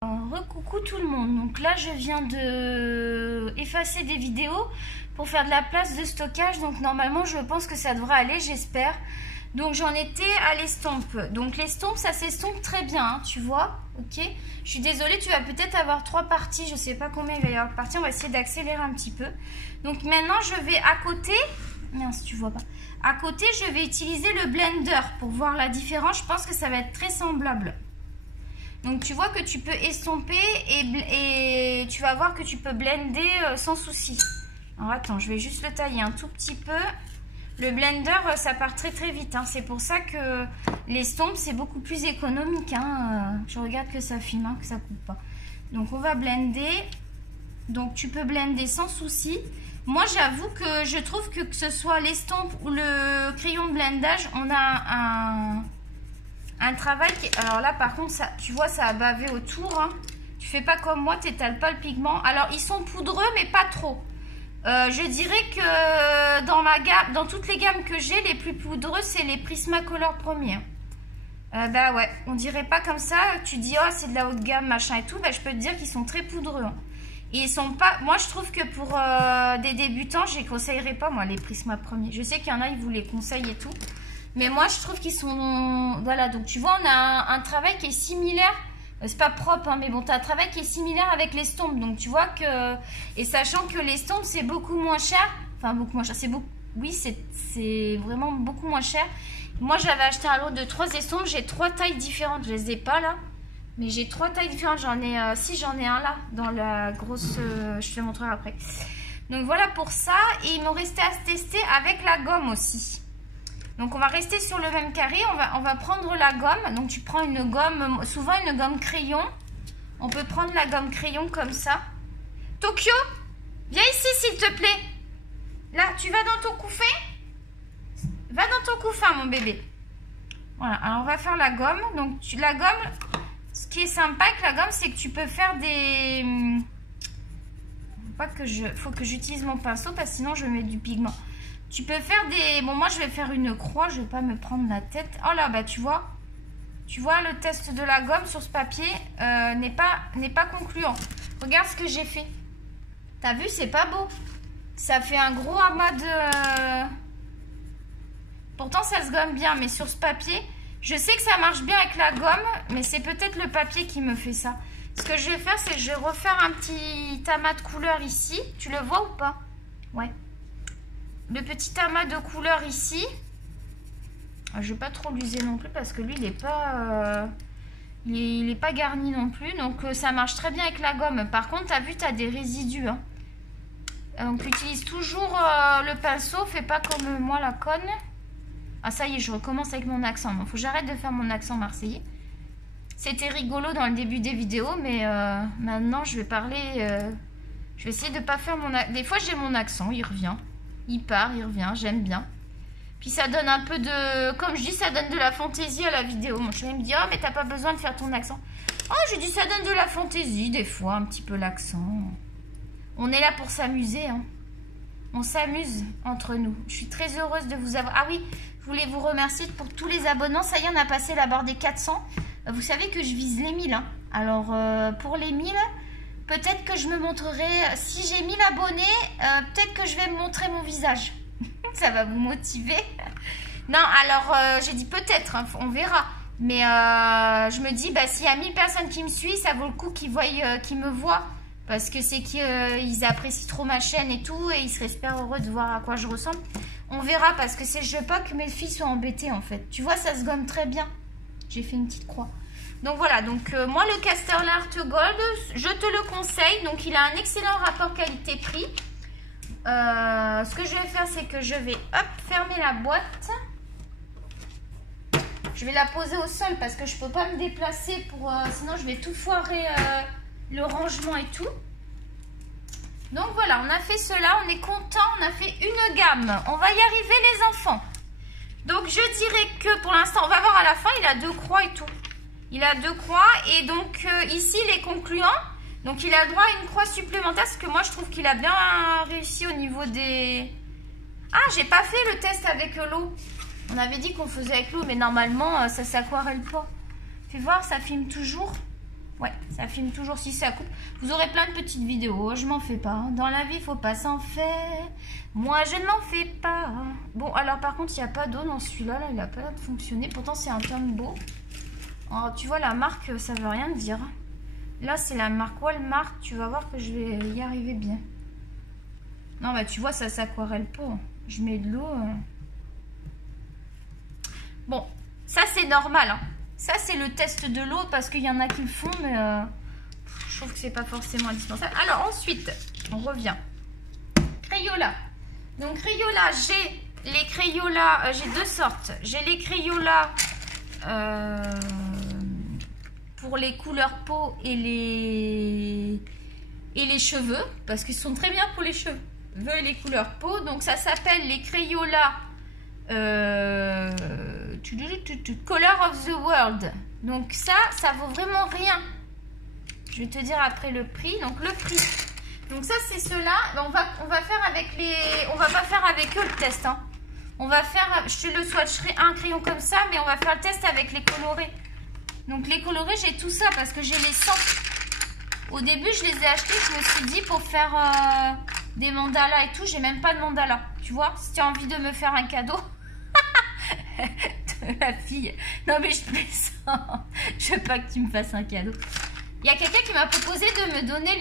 Recoucou tout le monde, donc là je viens de effacer des vidéos pour faire de la place de stockage, donc normalement je pense que ça devrait aller, j'espère. Donc j'en étais à l'estompe, donc l'estompe ça s'estompe très bien, hein, tu vois, ok. Je suis désolée, tu vas peut-être avoir 3 parties, je sais pas combien il va y avoir de parties, on va essayer d'accélérer un petit peu. Donc maintenant je vais à côté, mince tu vois pas, à côté je vais utiliser le blender pour voir la différence, je pense que ça va être très semblable. Donc tu vois que tu peux estomper et tu vas voir que tu peux blender sans souci. Alors attends, je vais juste le tailler un tout petit peu. Le blender, ça part très très vite, hein. C'est pour ça que l'estompe, c'est beaucoup plus économique, hein. Je regarde que ça filme, hein, que ça coupe pas. Donc on va blender. Donc tu peux blender sans souci. Moi j'avoue que je trouve que ce soit l'estompe ou le crayon de blendage, on a un travail qui... Alors là par contre ça, tu vois, ça a bavé autour, hein. Tu fais pas comme moi, t'étales pas le pigment. Alors ils sont poudreux mais pas trop. Je dirais que dans ma gamme, dans toutes les gammes que j'ai, les plus poudreux c'est les Prismacolor premiers. Bah ouais, on dirait pas comme ça. Tu dis oh c'est de la haute gamme machin et tout, bah je peux te dire qu'ils sont très poudreux, hein. Et ils sont pas... Moi je trouve que pour des débutants, je les conseillerais pas moi les Prisma premiers. Je sais qu'il y en a, ils vous les conseillent et tout. Mais moi, je trouve qu'ils sont... Voilà, donc tu vois, on a un travail qui est similaire. C'est pas propre, hein, mais bon, tu as un travail qui est similaire avec l'estompe. Donc tu vois que... Et sachant que l'estompe, c'est beaucoup moins cher. Enfin, beaucoup moins cher. C'est beaucoup... Oui, c'est vraiment beaucoup moins cher. Moi, j'avais acheté un lot de 3 estompes. J'ai 3 tailles différentes. Je les ai pas là. Mais j'ai 3 tailles différentes. J'en ai... Si, j'en ai un là. Dans la grosse... je te le montrerai après. Donc voilà pour ça. Et il me restait à tester avec la gomme aussi. Donc on va rester sur le même carré, on va prendre la gomme. Donc tu prends une gomme, souvent une gomme crayon. On peut prendre la gomme crayon comme ça. Tokyo, viens ici s'il te plaît. Là, tu vas dans ton couffin? Va dans ton couffin mon bébé. Voilà, alors on va faire la gomme. Donc la gomme, ce qui est sympa avec la gomme, c'est que tu peux faire des... Faut que j'utilise mon pinceau parce que sinon je vais mettre du pigment. Tu peux faire des... Bon, moi, je vais faire une croix. Je vais pas me prendre la tête. Oh là, bah, tu vois. Tu vois, le test de la gomme sur ce papier n'est pas concluant. Regarde ce que j'ai fait. T'as vu, c'est pas beau. Ça fait un gros amas de... Pourtant, ça se gomme bien. Mais sur ce papier, je sais que ça marche bien avec la gomme. Mais c'est peut-être le papier qui me fait ça. Ce que je vais faire, c'est que je vais refaire un petit amas de couleur ici. Tu le vois ou pas? Ouais. Le petit amas de couleurs ici. Je vais pas trop l'user non plus parce que lui il est pas il est pas garni non plus. Donc ça marche très bien avec la gomme. Par contre, tu as vu, tu as des résidus, hein. Donc utilise toujours le pinceau. Fais pas comme moi la conne. Ah ça y est, je recommence avec mon accent. Il faut que j'arrête de faire mon accent marseillais. C'était rigolo dans le début des vidéos, mais maintenant je vais parler... je vais essayer de pas faire mon accent. Des fois j'ai mon accent, il revient. Il part, il revient, j'aime bien. Puis ça donne un peu de... Comme je dis, ça donne de la fantaisie à la vidéo. Mon chéri me dit, oh mais t'as pas besoin de faire ton accent. Oh, je dis, ça donne de la fantaisie des fois, un petit peu l'accent. On est là pour s'amuser, hein. On s'amuse entre nous. Je suis très heureuse de vous avoir... Ah oui, je voulais vous remercier pour tous les abonnements. Ça y est, on a passé la barre des 400. Vous savez que je vise les 1000, hein. Alors, pour les 1000... Peut-être que je me montrerai, si j'ai 1000 abonnés, peut-être que je vais me montrer mon visage. Ça va vous motiver. Non, alors, j'ai dit peut-être, hein, on verra. Mais je me dis, bah, s'il y a 1000 personnes qui me suivent, ça vaut le coup qu'ils me voient. Parce que c'est qu'ils apprécient trop ma chaîne et tout, et ils seraient super heureux de voir à quoi je ressemble. On verra, parce que je veux pas que mes filles soient embêtées, en fait. Tu vois, ça se gomme très bien. J'ai fait une petite croix. Donc voilà, donc moi le Castorama Art Gold, je te le conseille. Donc il a un excellent rapport qualité-prix. Ce que je vais faire, c'est que je vais fermer la boîte. Je vais la poser au sol parce que je ne peux pas me déplacer pour sinon je vais tout foirer le rangement et tout. Donc voilà, on a fait cela, on est content, on a fait une gamme. On va y arriver les enfants. Donc je dirais que pour l'instant, on va voir à la fin, il a 2 croix et tout. Il a 2 croix et donc ici les concluants. Donc il a droit à une croix supplémentaire parce que moi je trouve qu'il a bien réussi au niveau des... Ah, j'ai pas fait le test avec l'eau. On avait dit qu'on faisait avec l'eau mais normalement ça s'aquarelle pas. Fais voir, ça filme toujours. Ouais, ça filme toujours si ça coupe. Vous aurez plein de petites vidéos, je m'en fais pas. Dans la vie, faut pas s'en faire. Moi, je ne m'en fais pas. Bon, alors par contre, il n'y a pas d'eau dans celui-là. Là, il n'a pas l'air de fonctionner. Pourtant, c'est un Tombow. Alors, tu vois, la marque, ça veut rien dire. Là, c'est la marque Walmart. Tu vas voir que je vais y arriver bien. Non, bah tu vois, ça s'aquarelle pas. Je mets de l'eau. Bon, ça, c'est normal, hein. Ça, c'est le test de l'eau parce qu'il y en a qui le font, mais je trouve que c'est pas forcément indispensable. Alors, ensuite, on revient. Crayola. Donc, Crayola, j'ai les Crayola, j'ai deux sortes. J'ai les Crayola pour les couleurs peau et les cheveux, parce qu'ils sont très bien pour les cheveux et les couleurs peau. Donc, ça s'appelle les Crayola Color of the World. Donc ça vaut vraiment rien. Je vais te dire après le prix. Donc le prix. Donc ça c'est ceux-là. On va faire avec les. On va pas faire avec eux le test. Hein. On va faire. Je te le swatcherai un crayon comme ça, mais on va faire le test avec les colorés. Donc les colorés, j'ai tout ça parce que j'ai les 100. Au début, je les ai achetés. Je me suis dit pour faire des mandalas et tout. J'ai même pas de mandala. Tu vois, si tu as envie de me faire un cadeau. De la fille. Non mais je plaisante. Je veux pas que tu me fasses un cadeau. Il y a quelqu'un qui m'a proposé de me donner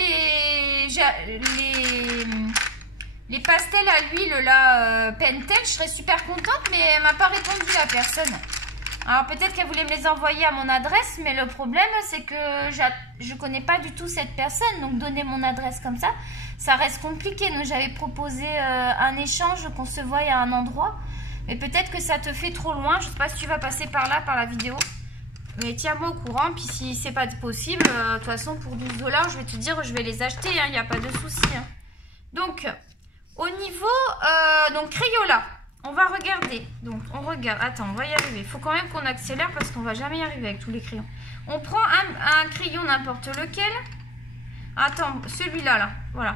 les pastels à l'huile là, Pentel. Je serais super contente, mais elle m'a pas répondu la personne. Alors peut-être qu'elle voulait me les envoyer à mon adresse, mais le problème c'est que je connais pas du tout cette personne, donc donner mon adresse comme ça reste compliqué. Donc j'avais proposé un échange, qu'on se voie à un endroit. Mais peut-être que ça te fait trop loin. Je ne sais pas si tu vas passer par là, par la vidéo. Mais tiens-moi au courant. Puis si c'est pas possible, de toute façon, pour 12 $, je vais te dire, je vais les acheter. Il n'y a pas de souci. Hein. Donc, au niveau... donc, Crayola. On va regarder. Donc, on regarde. Attends, on va y arriver. Il faut quand même qu'on accélère parce qu'on va jamais y arriver avec tous les crayons. On prend un crayon n'importe lequel. Attends, celui-là, là. Voilà.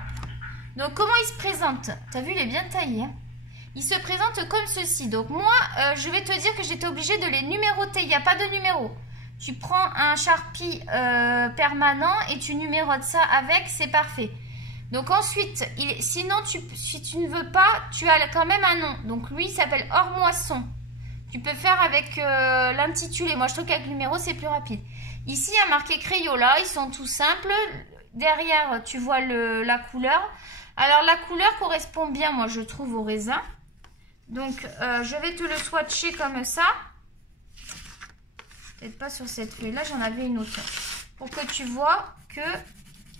Donc, comment il se présente? T'as vu, il est bien taillé, hein. Il se présente comme ceci. Donc moi, je vais te dire que j'étais obligée de les numéroter. Il n'y a pas de numéro. Tu prends un Sharpie permanent et tu numérotes ça avec. C'est parfait. Donc ensuite, sinon, si tu ne veux pas, tu as quand même un nom. Donc lui, il s'appelle Hors Moisson. Tu peux faire avec l'intitulé. Moi, je trouve qu'avec le numéro, c'est plus rapide. Ici, il y a marqué Crayola. Ils sont tout simples. Derrière, tu vois la couleur. Alors, la couleur correspond bien, moi, je trouve, au raisin. Donc, je vais te le swatcher comme ça. Peut-être pas sur cette feuille-là, j'en avais une autre. Pour que tu vois que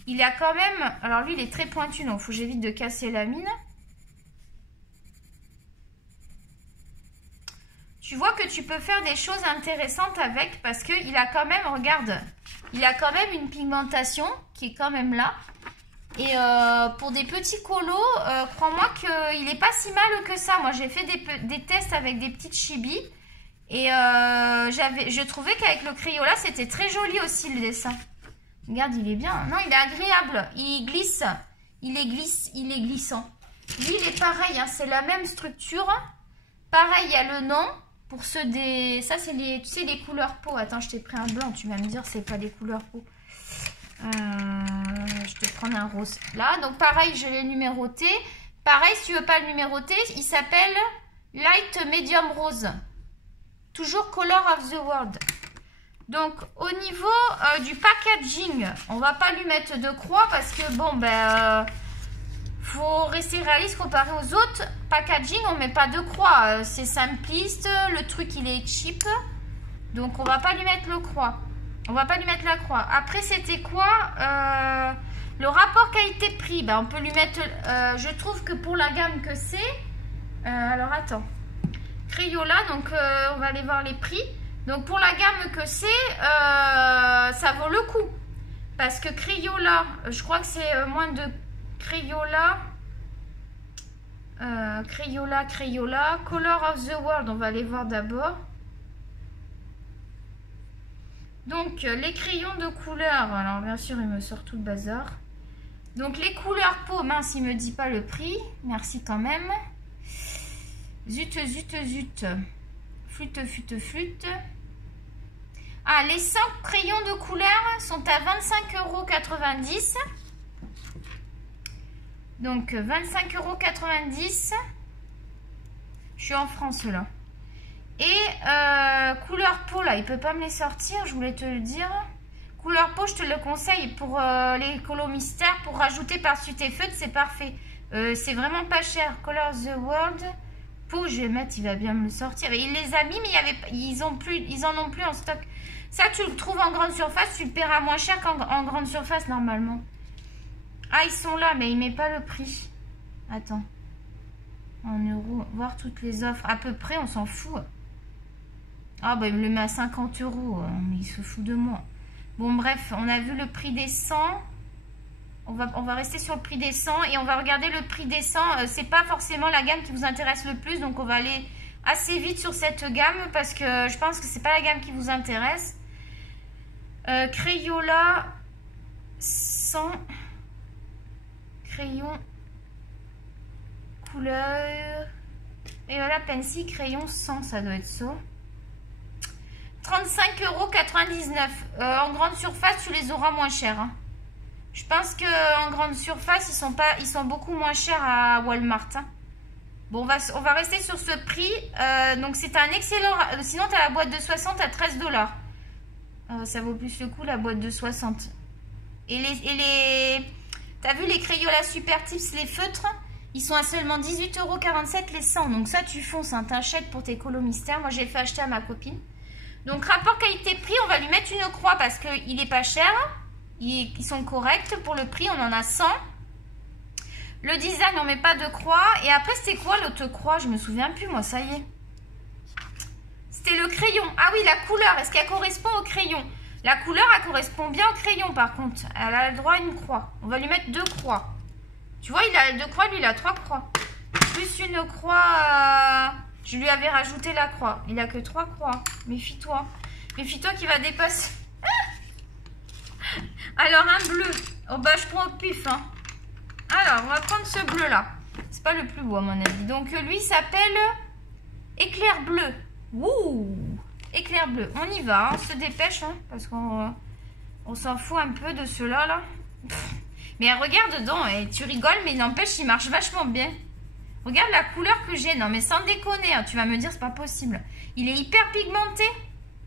il a quand même... Alors, lui, il est très pointu, donc il faut que j'évite de casser la mine. Tu vois que tu peux faire des choses intéressantes avec parce qu'il a quand même, regarde, il a quand même une pigmentation qui est quand même là. Et pour des petits colos, crois-moi qu'il n'est pas si mal que ça. Moi, j'ai fait des tests avec des petites chibis. Et je trouvais qu'avec le Crayola, c'était très joli aussi le dessin. Regarde, il est bien. Non, il est agréable. Il glisse. Il est glissant. Lui, il est pareil. Hein, c'est la même structure. Pareil, il y a le nom. Pour ceux des... Ça, c'est les, tu sais, les couleurs peau. Attends, je t'ai pris un blanc. Tu vas me dire, c'est pas les couleurs peau. Je te prends un rose là. Donc pareil, je l'ai numéroté. Pareil, si tu veux pas le numéroter, il s'appelle Light Medium Rose. Toujours Color of the World. Donc au niveau du packaging, on va pas lui mettre de croix parce que bon ben faut rester réaliste comparé aux autres packaging. On met pas de croix, c'est simpliste. Le truc il est cheap, donc on va pas lui mettre le croix. On va pas lui mettre la croix. Après, c'était quoi le rapport qualité-prix. Ben, on peut lui mettre... je trouve que pour la gamme que c'est... alors, attends. Crayola, donc on va aller voir les prix. Donc, pour la gamme que c'est, ça vaut le coup. Parce que Crayola, je crois que c'est moins de Crayola. Crayola. Color of the World, on va aller voir d'abord. Donc, les crayons de couleur. Alors, bien sûr, il me sort tout le bazar. Donc, les couleurs peau. Mince, il ne me dit pas le prix. Merci quand même. Zut. Flûte. Ah, les 100 crayons de couleur sont à 25,90 €. Donc 25,90 €. Je suis en France là. Et couleur peau là, il peut pas me les sortir, je voulais te le dire. Couleur peau, je te le conseille pour les colos mystères. Pour rajouter par-dessus tes feutres, c'est parfait. C'est vraiment pas cher. Color the World. Peau, je vais mettre, il va bien me le sortir. Mais il les a mis, mais ils en ont plus en stock. Ça, tu le trouves en grande surface, tu le paieras moins cher qu'en grande surface normalement. Ah, ils sont là, mais il met pas le prix. Attends. En euros, voir toutes les offres. À peu près, on s'en fout. Ah, bah, il me le met à 50 €. Mais il se fout de moi. Bon, bref, on a vu le prix des 100. On va rester sur le prix des 100 et on va regarder le prix des 100. C'est pas forcément la gamme qui vous intéresse le plus. Donc, on va aller assez vite sur cette gamme parce que je pense que c'est pas la gamme qui vous intéresse. Crayola 100. Crayon couleur. Et voilà, Pencil crayon 100, ça doit être ça. 35,99 €. En grande surface, tu les auras moins chers. Hein. Je pense qu'en grande surface, ils sont beaucoup moins chers à Walmart. Hein. Bon, on va rester sur ce prix. Donc, c'est un excellent... Sinon, tu as la boîte de 60 à 13 $. Ça vaut plus le coup, la boîte de 60. T'as vu les Crayola Super Tips, les feutres? Ils sont à seulement 18,47 € les 100. Donc, ça, tu fonces. Hein. T'achètes pour tes colos mystères. Moi, j'ai fait acheter à ma copine. Donc, rapport qualité-prix, on va lui mettre une croix parce qu'il n'est pas cher. Ils sont corrects. Pour le prix, on en a 100. Le design, on met pas de croix. Et après, c'était quoi l'autre croix? Je me souviens plus, moi, ça y est. C'était le crayon. Ah oui, la couleur. Est-ce qu'elle correspond au crayon? La couleur, elle correspond bien au crayon, par contre. Elle a le droit à une croix. On va lui mettre 2 croix. Tu vois, il a 2 croix, lui, il a 3 croix. Plus une croix... Je lui avais rajouté la croix. Il a que 3 croix. Méfie-toi. Méfie-toi qu'il va dépasser. Alors, un bleu. Oh, bah, je prends au pif, hein. Alors, on va prendre ce bleu-là. C'est pas le plus beau, à mon avis. Donc, lui, il s'appelle Éclair bleu. Ouh! Éclair bleu. On y va, hein. On se dépêche, hein, parce qu'on s'en fout un peu de ceux-là, là. Mais regarde dedans, et tu rigoles, mais n'empêche, il marche vachement bien. Regarde la couleur que j'ai. Non, mais sans déconner, hein, tu vas me dire, c'est pas possible. Il est hyper pigmenté.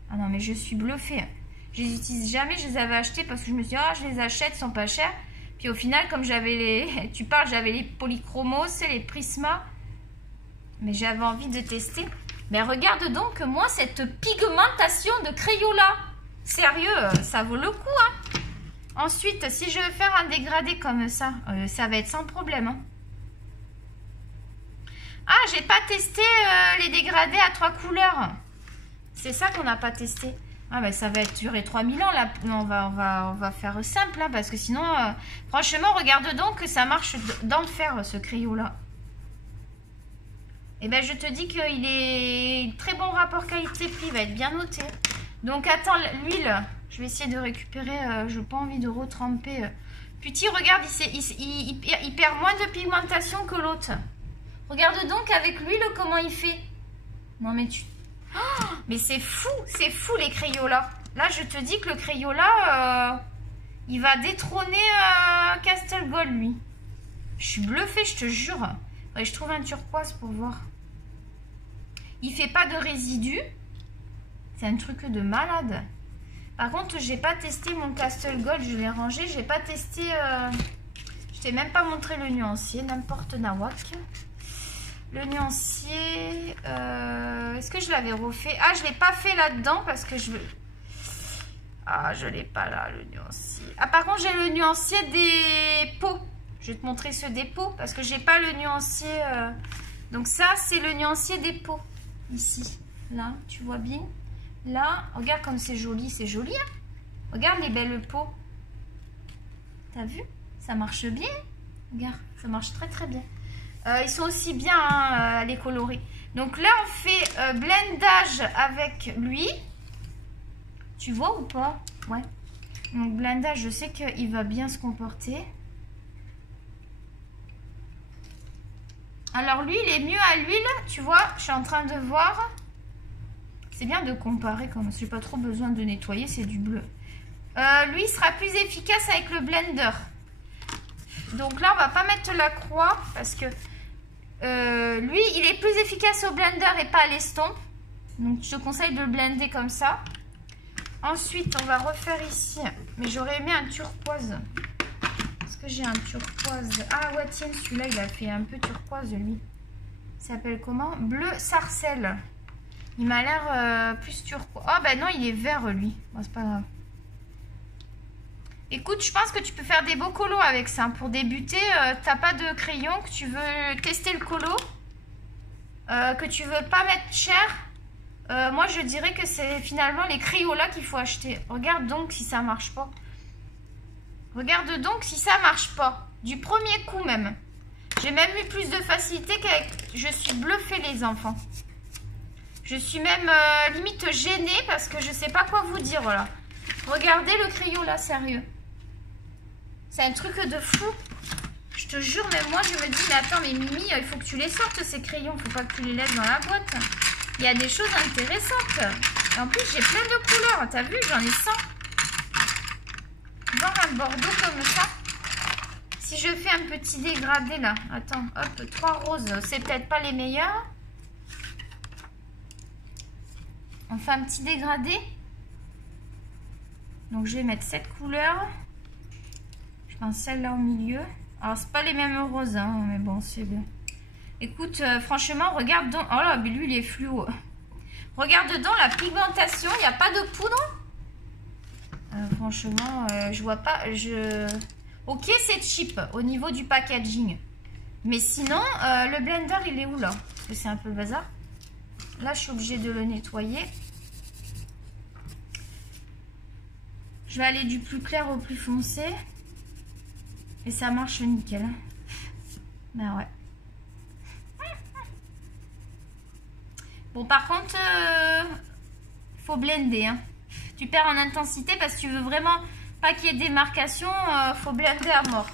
Ah non, mais je suis bluffée. Je les utilise jamais, je les avais achetés parce que je me suis dit, ah, je les achète, ils sont pas chers. Puis au final, comme j'avais les... Tu parles, j'avais les Polychromos, les Prisma. Mais j'avais envie de tester. Mais regarde donc, moi, cette pigmentation de Crayola. Sérieux, ça vaut le coup, hein. Ensuite, si je veux faire un dégradé comme ça, ça va être sans problème, hein. Ah, j'ai pas testé les dégradés à 3 couleurs. C'est ça qu'on n'a pas testé. Ah, ben ça va durer 3000 ans, là. On va faire simple, là, parce que sinon, franchement, regarde donc que ça marche d'enfer, ce Crayola. Et ben, je te dis qu'il est très bon rapport qualité-prix, il va être bien noté. Donc, attends, l'huile, je vais essayer de récupérer, je n'ai pas envie de retremper. Petit, regarde, il perd moins de pigmentation que l'autre. Regarde donc avec l'huile comment il fait. Non, mais tu... Oh, mais c'est fou les Crayola. Là, je te dis que le Crayola, il va détrôner Castle Gold, lui. Je suis bluffée, je te jure. Ouais, je trouve un turquoise pour voir. Il fait pas de résidus. C'est un truc de malade. Par contre, j'ai pas testé mon Castle Gold. Je l'ai rangé. J'ai pas testé... Je t'ai même pas montré le nuancier. N'importe nawak. Le nuancier... Est-ce que je l'avais refait? Ah, je l'ai pas fait là-dedans parce que je veux... Ah, je l'ai pas là, le nuancier. Ah, par contre, j'ai le nuancier des pots. Je vais te montrer ceux des pots parce que j'ai pas le nuancier. Donc ça, c'est le nuancier des pots. Ici, là, tu vois bien. Là, regarde comme c'est joli. C'est joli, hein? Regarde les belles pots. T'as vu? Ça marche bien. Regarde, ça marche très très bien. Ils sont aussi bien hein, à les colorer. Donc là, on fait blendage avec lui. Tu vois ou pas? Ouais. Donc blendage, je sais qu'il va bien se comporter. Alors lui, il est mieux à l'huile. Tu vois, je suis en train de voir. C'est bien de comparer comme j'ai pas trop besoin de nettoyer, c'est du bleu. Lui, il sera plus efficace avec le blender. Donc là, on va pas mettre la croix parce que lui, il est plus efficace au blender et pas à l'estompe. Donc, je te conseille de le blender comme ça. Ensuite, on va refaire ici. Mais j'aurais aimé un turquoise. Est-ce que j'ai un turquoise? Ah ouais, tiens, celui-là, il a fait un peu turquoise, lui. Il s'appelle comment? Bleu sarcelle. Il m'a l'air plus turquoise. Oh, ben non, il est vert, lui. Bon, c'est pas grave. Écoute, je pense que tu peux faire des beaux colos avec ça. Pour débuter, t'as pas de crayon, que tu veux tester le colo, que tu veux pas mettre cher. Moi, je dirais que c'est finalement les Crayolas qu'il faut acheter. Regarde donc si ça marche pas. Regarde donc si ça marche pas. Du premier coup même. J'ai même eu plus de facilité qu'avec... Je suis bluffée, les enfants. Je suis même limite gênée parce que je sais pas quoi vous dire, là. Regardez le Crayola, sérieux. C'est un truc de fou. Je te jure, même moi, je me dis, mais attends, mais Mimi, il faut que tu les sortes, ces crayons. Faut pas que tu les laisses dans la boîte. Il y a des choses intéressantes. Et en plus, j'ai plein de couleurs. T'as vu, j'en ai 100. Voir un bordeaux comme ça. Si je fais un petit dégradé, là. Attends, hop, 3 roses. C'est peut-être pas les meilleurs. On fait un petit dégradé. Donc, je vais mettre cette couleur. Je pense celle-là au milieu. Alors, c'est pas les mêmes roses, hein, mais bon, c'est bien. Écoute, franchement, regarde donc. Oh là, mais lui, il est fluo. Regarde donc la pigmentation. Il n'y a pas de poudre. Franchement, je vois pas. Ok, c'est cheap au niveau du packaging. Mais sinon, le blender, il est où là? Parce que c'est un peu le bazar. Là, je suis obligée de le nettoyer. Je vais aller du plus clair au plus foncé. Et ça marche nickel. Ben ouais. Bon, par contre, faut blender. Hein. Tu perds en intensité parce que tu veux vraiment pas qu'il y ait des marcations. Faut blender à mort.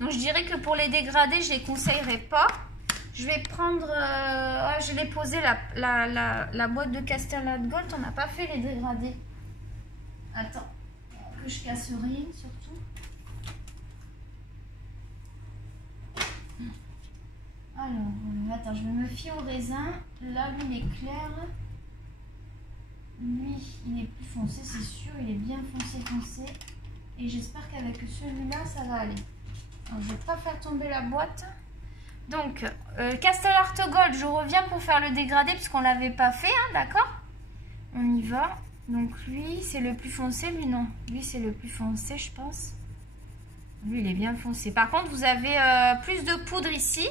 Donc, je dirais que pour les dégradés, je les conseillerais pas. Je vais prendre... je l'ai posé la boîte de Castell & Gold. On n'a pas fait les dégradés. Attends. Que je casse rien, surtout. Alors, attends, je me fie au raisin. Là, lui, il est clair. Lui, il est plus foncé, c'est sûr. Il est bien foncé. Et j'espère qu'avec celui-là, ça va aller. Alors, je ne vais pas faire tomber la boîte. Donc, Castell & Gold, je reviens pour faire le dégradé puisqu'on ne l'avait pas fait, hein, d'accord? On y va. Donc, lui, c'est le plus foncé. Lui, non. Lui, c'est le plus foncé, je pense. Lui, il est bien foncé. Par contre, vous avez plus de poudre ici.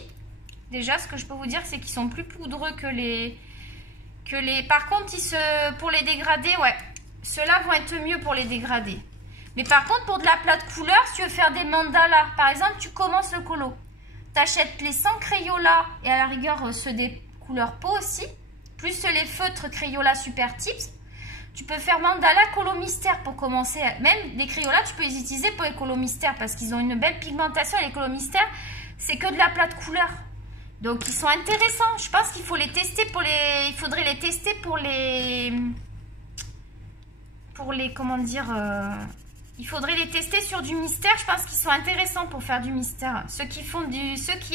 Déjà, ce que je peux vous dire, c'est qu'ils sont plus poudreux que les... Par contre, pour les dégradés, ouais. Ceux-là vont être mieux pour les dégradés. Mais par contre, pour de la plate couleur, si tu veux faire des mandalas, par exemple, tu commences le colo. Tu achètes les 100 Crayolas et à la rigueur, ceux des couleurs peau aussi. Plus les feutres Crayola Super Tips. Tu peux faire mandala, colo mystère pour commencer. Même les Crayolas, tu peux les utiliser pour les colo mystère parce qu'ils ont une belle pigmentation. Et les colo mystère, c'est que de la plate couleur. Donc, ils sont intéressants. Je pense qu'il faut les tester pour les... Il faudrait les tester pour les... Comment dire... Il faudrait les tester sur du mystère. Je pense qu'ils sont intéressants pour faire du mystère. Ceux qui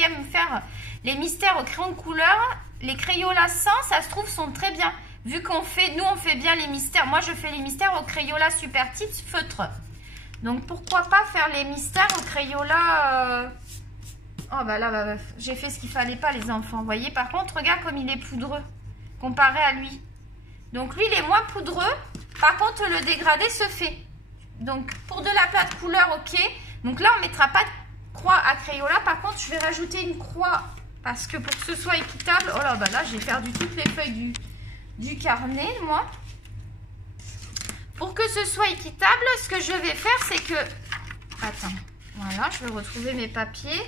aiment faire les mystères au crayon de couleur, les Crayolas sans, ça se trouve, sont très bien. Vu qu'on fait... Nous, on fait bien les mystères. Moi, je fais les mystères au Crayola Super Tips feutre. Donc, pourquoi pas faire les mystères au Crayola... Oh bah là, j'ai fait ce qu'il fallait pas, les enfants. Vous voyez, par contre, regarde comme il est poudreux comparé à lui. Donc lui, il est moins poudreux. Par contre, le dégradé se fait. Donc pour de la plate couleur, ok. Donc là, on mettra pas de croix à Crayola. Par contre, je vais rajouter une croix parce que pour que ce soit équitable. Oh là, bah là, j'ai perdu toutes les feuilles du carnet, moi. Pour que ce soit équitable, ce que je vais faire, c'est que... Attends, voilà, je vais retrouver mes papiers.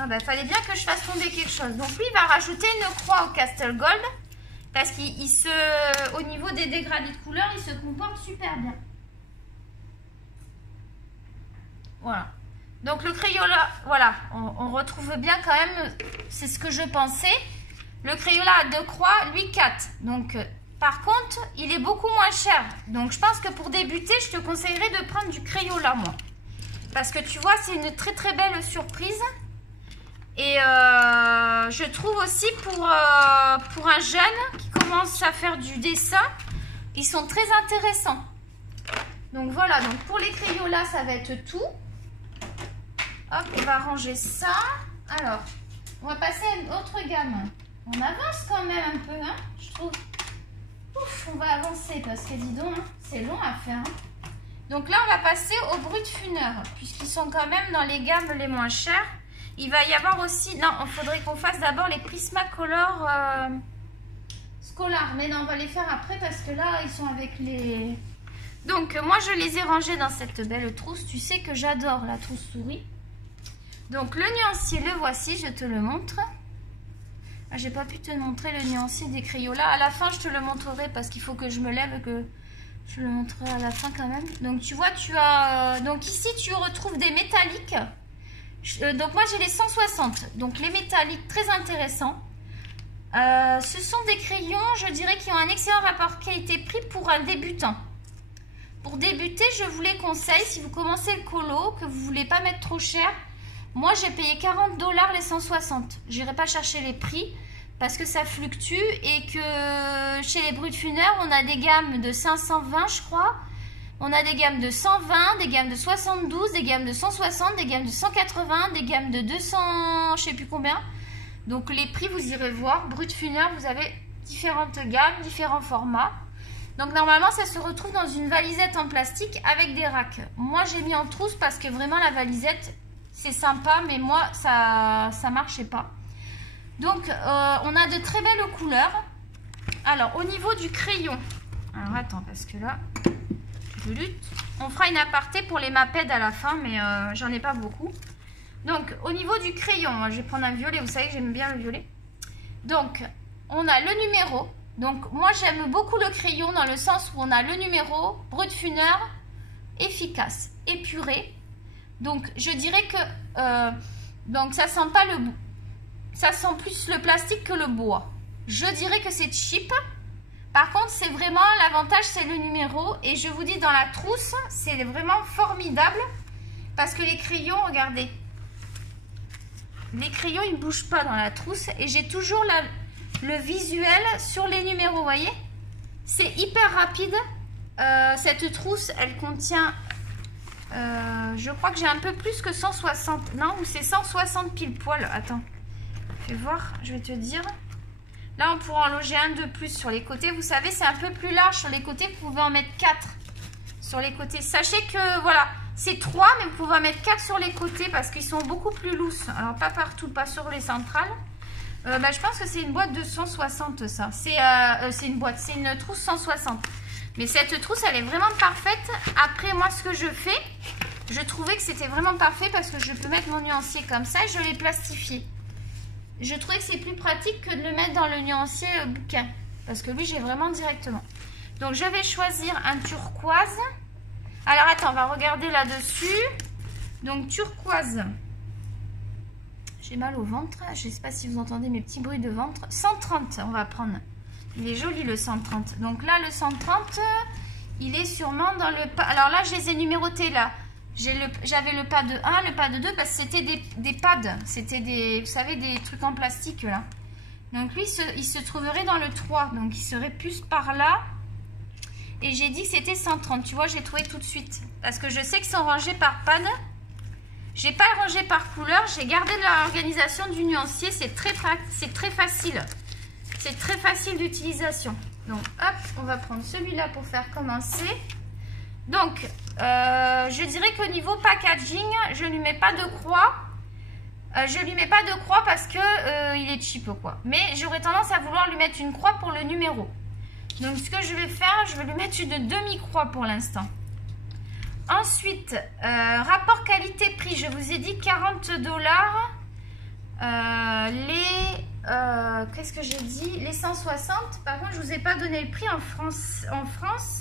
Ah bah fallait bien que je fasse tomber quelque chose. Donc lui il va rajouter une croix au Castell Gold parce au niveau des dégradés de couleur, il se comporte super bien. Voilà. Donc le Crayola, voilà, on retrouve bien quand même, c'est ce que je pensais. Le Crayola à 2 croix, lui 4. Donc, par contre, il est beaucoup moins cher. Donc, je pense que pour débuter, je te conseillerais de prendre du Crayola, moi. Parce que tu vois, c'est une très très belle surprise. Et je trouve aussi pour un jeune qui commence à faire du dessin, ils sont très intéressants. Donc voilà, donc pour les Crayolas, ça va être tout. Hop, on va ranger ça. Alors, on va passer à une autre gamme. On avance quand même un peu, hein, je trouve. Ouf, on va avancer parce que dis donc, hein, c'est long à faire. Hein. Donc là, on va passer au Brutfunner, puisqu'ils sont quand même dans les gammes les moins chères. Il va y avoir aussi... Non, il faudrait qu'on fasse d'abord les Prismacolor Scholar. Mais non, on va les faire après parce que là, ils sont avec les... Donc, moi, je les ai rangés dans cette belle trousse. Tu sais que j'adore la trousse souris. Donc, le nuancier, le voici. Je te le montre. Ah, j'ai pas pu te montrer le nuancier des Crayolas. À la fin, je te le montrerai parce qu'il faut que je me lève, que je le montrerai à la fin quand même. Donc, tu vois, tu as... Donc, ici, tu retrouves des métalliques. Donc, moi, j'ai les 160. Donc, les métalliques, très intéressants. Ce sont des crayons, je dirais, qui ont un excellent rapport qualité-prix pour un débutant. Pour débuter, je vous les conseille, si vous commencez le colo, que vous ne voulez pas mettre trop cher. Moi, j'ai payé 40 $ les 160. Je n'irai pas chercher les prix parce que ça fluctue et que chez les Brutfunner, on a des gammes de 520, je crois. On a des gammes de 120, des gammes de 72, des gammes de 160, des gammes de 180, des gammes de 200, je ne sais plus combien. Donc, les prix, vous irez voir. Brutfunner, vous avez différentes gammes, différents formats. Donc normalement ça se retrouve dans une valisette en plastique avec des racks. Moi j'ai mis en trousse parce que vraiment la valisette c'est sympa, mais moi ça marchait pas. Donc on a de très belles couleurs. Alors au niveau du crayon, alors attends parce que là je lutte. On fera une aparté pour les Maped à la fin, mais j'en ai pas beaucoup. Donc au niveau du crayon, moi, je vais prendre un violet, vous savez que j'aime bien le violet. Donc on a le numéro. Donc, moi, j'aime beaucoup le crayon dans le sens où on a le numéro, Brutfunner, efficace, épuré. Donc, je dirais que donc ça sent pas le... Ça sent plus le plastique que le bois. Je dirais que c'est cheap. Par contre, c'est vraiment... L'avantage, c'est le numéro. Et je vous dis, dans la trousse, c'est vraiment formidable. Parce que les crayons, regardez. Les crayons, ils ne bougent pas dans la trousse. Et j'ai toujours le visuel sur les numéros, vous voyez, c'est hyper rapide. Cette trousse, elle contient je crois que j'ai un peu plus que 160, non, ou c'est 160 pile poil. Attends, fais voir, je vais te dire. Là on pourra en loger un de plus sur les côtés, vous savez c'est un peu plus large sur les côtés, vous pouvez en mettre 4 sur les côtés. Sachez que voilà, c'est 3 mais vous pouvez en mettre 4 sur les côtés parce qu'ils sont beaucoup plus lousses. Alors pas partout, pas sur les centrales. Je pense que c'est une boîte de 160 ça. C'est une boîte, c'est une trousse 160. Mais cette trousse, elle est vraiment parfaite. Après, moi, ce que je fais, je trouvais que c'était vraiment parfait parce que je peux mettre mon nuancier comme ça et je l'ai plastifié. Je trouvais que c'est plus pratique que de le mettre dans le nuancier bouquin. Parce que lui, j'ai vraiment directement. Donc, je vais choisir un turquoise. Alors, attends, on va regarder là-dessus. Donc, turquoise. J'ai mal au ventre. Je ne sais pas si vous entendez mes petits bruits de ventre. 130, on va prendre. Il est joli le 130. Donc là, le 130, il est sûrement dans le pas. Alors là, je les ai numérotés là. J'avais le pas de 1, le pas de 2 parce que c'était des pads. C'était des, vous savez, des trucs en plastique là. Donc lui, il se trouverait dans le 3. Donc il serait plus par là. Et j'ai dit que c'était 130. Tu vois, j'ai trouvé tout de suite. Parce que je sais qu'ils sont rangés par pad. J'ai pas rangé par couleur, j'ai gardé l'organisation du nuancier, c'est très facile. C'est très facile d'utilisation. Donc hop, on va prendre celui-là pour faire commencer. Donc, je dirais qu'au niveau packaging, je ne lui mets pas de croix. Je lui mets pas de croix parce que il est cheap quoi. Mais j'aurais tendance à vouloir lui mettre une croix pour le numéro. Donc ce que je vais faire, je vais lui mettre une demi-croix pour l'instant. Ensuite, rapport qualité-prix, je vous ai dit 40 $. Qu'est-ce que j'ai dit? Les 160. Par contre, je ne vous ai pas donné le prix en France.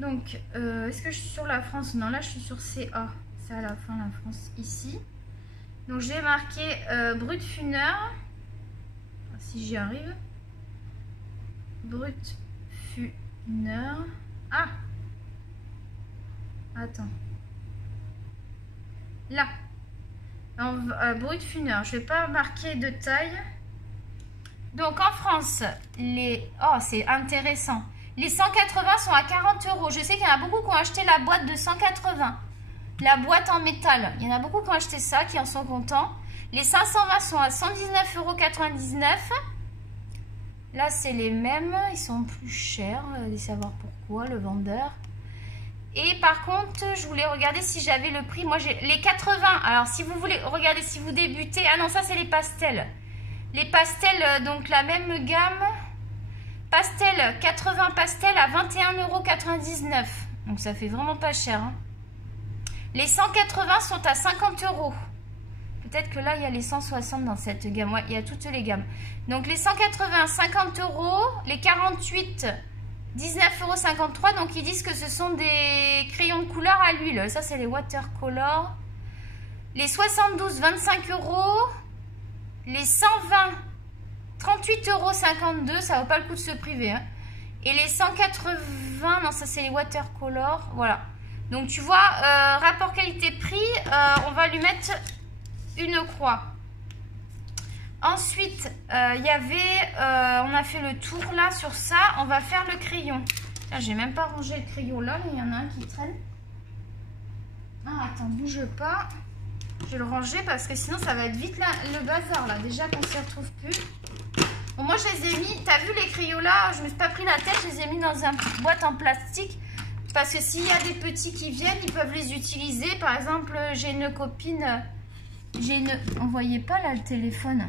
Donc, est-ce que je suis sur la France? Non, là, je suis sur CA. C'est à la fin, la France, ici. Donc je vais marquer Brut Funner. Si j'y arrive. Brut Funner. Ah! Attends. Là. Brut Funner. Je vais pas marquer de taille. Donc en France, les... Oh, c'est intéressant. Les 180 sont à 40 €. Je sais qu'il y en a beaucoup qui ont acheté la boîte de 180. La boîte en métal. Il y en a beaucoup qui ont acheté ça, qui en sont contents. Les 520 sont à 119,99 €. Là, c'est les mêmes. Ils sont plus chers. Allez savoir pourquoi, le vendeur. Et par contre, je voulais regarder si j'avais le prix. Moi, j'ai les 80. Alors, si vous voulez regarder, si vous débutez... Ah non, ça, c'est les pastels. Les pastels, donc la même gamme. Pastel, 80 pastels à 21,99 €. Donc, ça fait vraiment pas cher. Hein. Les 180 sont à 50 €. Peut-être que là, il y a les 160 dans cette gamme. Ouais, il y a toutes les gammes. Donc, les 180, 50 €. Les 48, 19,53 €. Donc, ils disent que ce sont des crayons de couleur à l'huile. Ça, c'est les watercolor. Les 72, 25 €. Les 120, 38,52 €. Ça vaut pas le coup de se priver. Hein. Et les 180, non, ça, c'est les watercolor. Voilà. Donc, tu vois, rapport qualité-prix, on va lui mettre une croix. Ensuite, il y avait, on a fait le tour là sur ça. On va faire le crayon. J'ai même pas rangé le crayon là, mais il y en a un qui traîne. Ah, attends, bouge pas. Je vais le ranger parce que sinon ça va être vite là, le bazar là. Déjà qu'on s'y retrouve plus. Bon, moi je les ai mis, t'as vu les crayons là, je me suis pas pris la tête, je les ai mis dans une boîte en plastique. Parce que s'il y a des petits qui viennent, ils peuvent les utiliser. Par exemple, j'ai une copine, on voyait pas là le téléphone.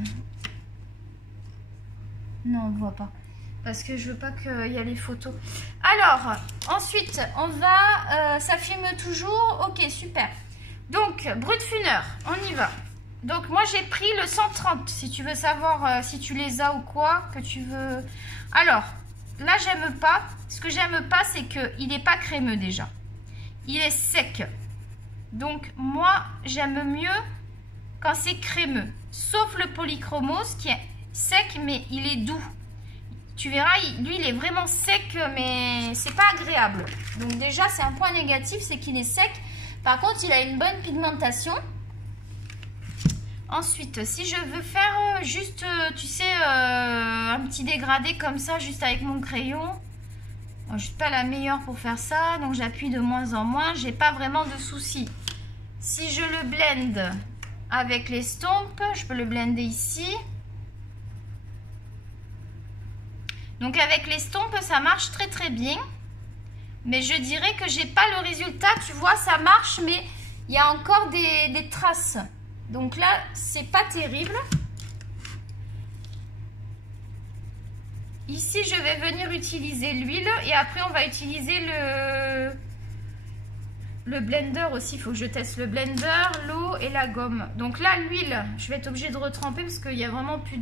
Non, on ne voit pas. Parce que je veux pas qu'il y ait les photos. Alors, ensuite, on va... ça filme toujours. Ok, super. Donc, Brut Funner, on y va. Donc, moi, j'ai pris le 130. Si tu veux savoir si tu les as ou quoi, que tu veux... Alors, là, j'aime pas. Ce que j'aime pas, c'est qu'il n'est pas crémeux déjà. Il est sec. Donc, moi, j'aime mieux quand c'est crémeux. Sauf le polychromos qui est sec, mais il est doux. Tu verras, lui, il est vraiment sec, mais c'est pas agréable. Donc, déjà, c'est un point négatif, c'est qu'il est sec. Par contre, il a une bonne pigmentation. Ensuite, si je veux faire juste, tu sais, un petit dégradé comme ça, juste avec mon crayon. Bon, je ne suis pas la meilleure pour faire ça, donc j'appuie de moins en moins. J'ai pas vraiment de soucis. Si je le blende avec l'estompe, je peux le blender ici. Donc avec l'estompe, ça marche très très bien. Mais je dirais que j'ai pas le résultat. Tu vois, ça marche, mais il y a encore des traces. Donc là, c'est pas terrible. Ici, je vais venir utiliser l'huile. Et après, on va utiliser le blender aussi. Il faut que je teste le blender, l'eau et la gomme. Donc là, l'huile, je vais être obligée de retremper parce qu'il n'y a vraiment plus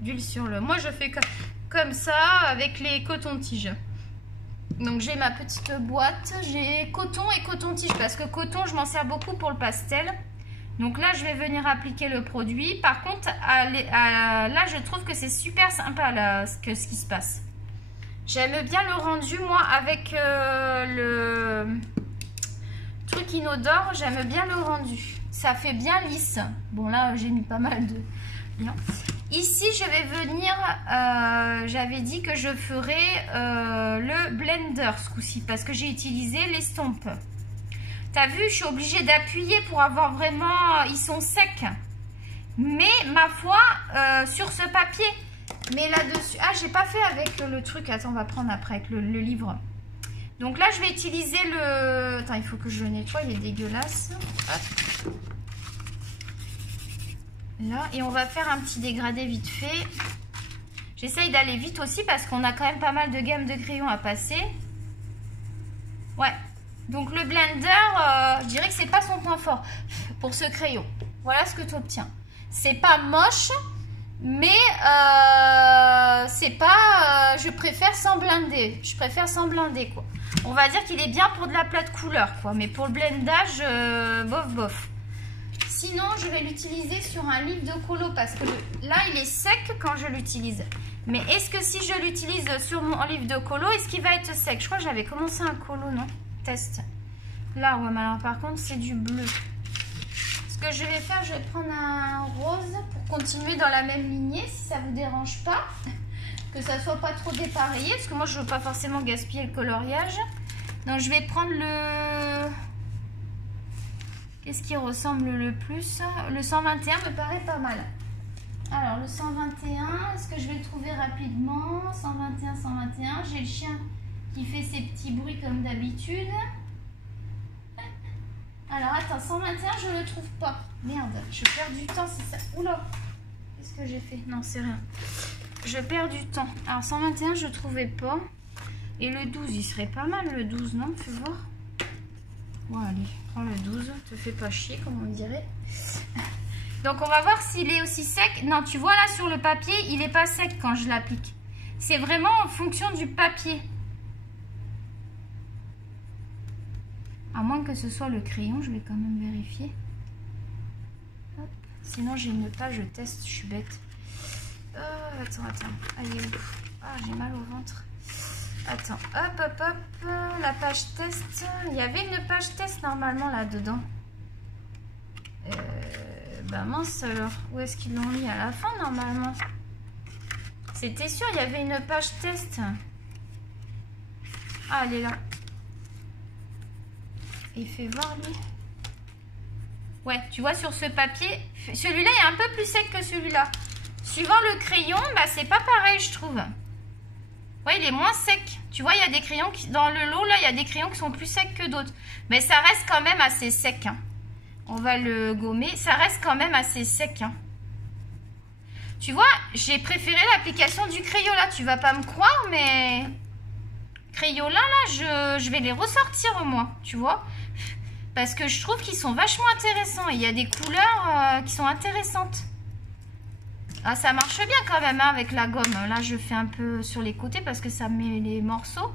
d'huile sur le... Moi, je fais comme ça avec les cotons-tiges. Donc j'ai ma petite boîte, j'ai coton et coton-tige parce que coton je m'en sers beaucoup pour le pastel. Donc là je vais venir appliquer le produit. Par contre là je trouve que c'est super sympa là, ce qui se passe. J'aime bien le rendu moi avec le truc inodore, j'aime bien le rendu. Ça fait bien lisse. Bon là j'ai mis pas mal de... Non. Ici, je vais venir, j'avais dit que je ferais le blender ce coup-ci parce que j'ai utilisé l'estompe. T'as vu, je suis obligée d'appuyer pour avoir vraiment, ils sont secs. Mais ma foi, sur ce papier, mais là-dessus, ah, j'ai pas fait avec le truc, attends, on va prendre après avec le livre. Donc là, je vais utiliser le, attends, il faut que je le nettoie, il est dégueulasse. Hop. Là, et on va faire un petit dégradé vite fait. J'essaye d'aller vite aussi parce qu'on a quand même pas mal de gammes de crayons à passer. Ouais, donc le blender, je dirais que c'est pas son point fort pour ce crayon. Voilà ce que tu obtiens. C'est pas moche, mais c'est pas... je préfère sans blinder. Je préfère sans blinder, quoi. On va dire qu'il est bien pour de la plate couleur, quoi. Mais pour le blendage, bof, bof. Sinon, je vais l'utiliser sur un livre de colo parce que là, il est sec quand je l'utilise. Mais est-ce que si je l'utilise sur mon livre de colo, est-ce qu'il va être sec? Je crois que j'avais commencé un colo, non? Test. Là, ouais, mais alors par contre, c'est du bleu. Ce que je vais faire, je vais prendre un rose pour continuer dans la même lignée, si ça vous dérange pas. Que ça soit pas trop dépareillé, parce que moi, je veux pas forcément gaspiller le coloriage. Donc, je vais prendre le... Qu'est-ce qui ressemble le plus? Le 121 me paraît pas mal. Alors, le 121, est-ce que je vais le trouver rapidement? 121, 121. J'ai le chien qui fait ses petits bruits comme d'habitude. Alors, attends, 121, je ne le trouve pas. Merde, je perds du temps, c'est ça. Oula, qu'est-ce que j'ai fait? Non, c'est rien. Je perds du temps. Alors, 121, je ne trouvais pas. Et le 12, il serait pas mal, le 12, non? Fais voir. Bon, allez, prends le 12. Te fais pas chier, comme on dirait. Donc, on va voir s'il est aussi sec. Non, tu vois, là, sur le papier, il n'est pas sec quand je l'applique. C'est vraiment en fonction du papier. À moins que ce soit le crayon, je vais quand même vérifier. Hop. Sinon, j'ai une page test, je suis bête. Attends. Allez, où? Ah, j'ai mal au ventre. Attends, hop. La page test. Il y avait une page test normalement là-dedans. Bah mince alors. Où est-ce qu'ils l'ont mis à la fin normalement? C'était sûr, il y avait une page test. Ah, elle est là. Il fait voir lui. Ouais, tu vois sur ce papier, celui-là est un peu plus sec que celui-là. Suivant le crayon, bah c'est pas pareil je trouve. Ouais, il est moins sec. Tu vois, il y a des crayons qui, dans le lot là, il y a des crayons qui sont plus secs que d'autres. Mais ça reste quand même assez sec. Hein. On va le gommer. Ça reste quand même assez sec. Hein. Tu vois, j'ai préféré l'application du Crayola. Tu vas pas me croire, mais Crayola là, je vais les ressortir au moins. Tu vois. Parce que je trouve qu'ils sont vachement intéressants. Il y a des couleurs qui sont intéressantes. Ah, ça marche bien quand même hein, avec la gomme. Là, je fais un peu sur les côtés parce que ça met les morceaux.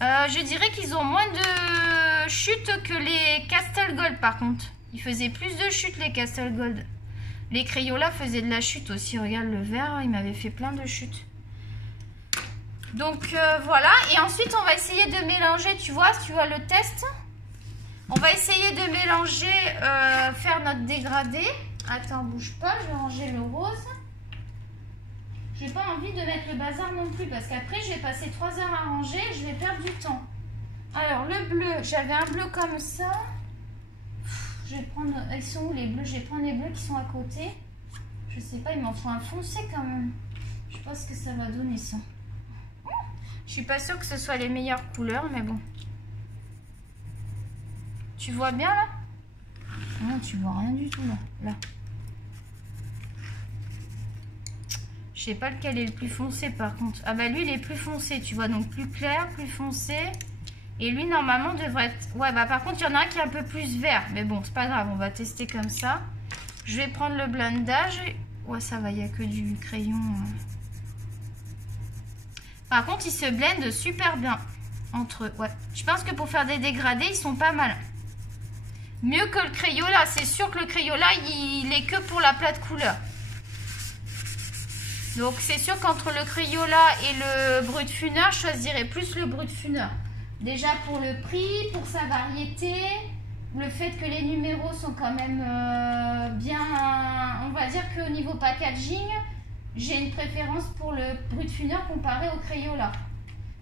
Je dirais qu'ils ont moins de chutes que les Castle Gold par contre. Ils faisaient plus de chutes les Castle Gold. Les Crayola faisaient de la chute aussi. Regarde le vert, il m'avait fait plein de chutes. Donc voilà. Et ensuite, on va essayer de mélanger. Tu vois le test. On va essayer de mélanger, faire notre dégradé. Attends, bouge pas, je vais ranger le rose. J'ai pas envie de mettre le bazar non plus parce qu'après je vais passer 3 heures à ranger et je vais perdre du temps. Alors le bleu, j'avais un bleu comme ça. Je vais prendre, ils sont où les bleus? Je vais prendre les bleus qui sont à côté. Je sais pas, il m'en faut un foncé quand même. Je sais pas ce que ça va donner ça. Je suis pas sûre que ce soit les meilleures couleurs, mais bon. Tu vois bien là? Non, tu vois rien du tout là. Je sais pas lequel est le plus foncé par contre. Ah bah lui il est plus foncé, tu vois, donc plus clair, plus foncé. Et lui normalement devrait être... Ouais bah par contre il y en a un qui est un peu plus vert. Mais bon, c'est pas grave, on va tester comme ça. Je vais prendre le blendage. Ouais ça va, il n'y a que du crayon. Par contre ils se blendent super bien entre eux. Ouais. Je pense que pour faire des dégradés ils sont pas mal. Mieux que le Crayola, c'est sûr que le Crayola, il est que pour la plate couleur. Donc c'est sûr qu'entre le Crayola et le Brutfuner, je choisirais plus le Brutfuner. Déjà pour le prix, pour sa variété, le fait que les numéros sont quand même bien... On va dire qu'au niveau packaging, j'ai une préférence pour le Brutfuner comparé au Crayola.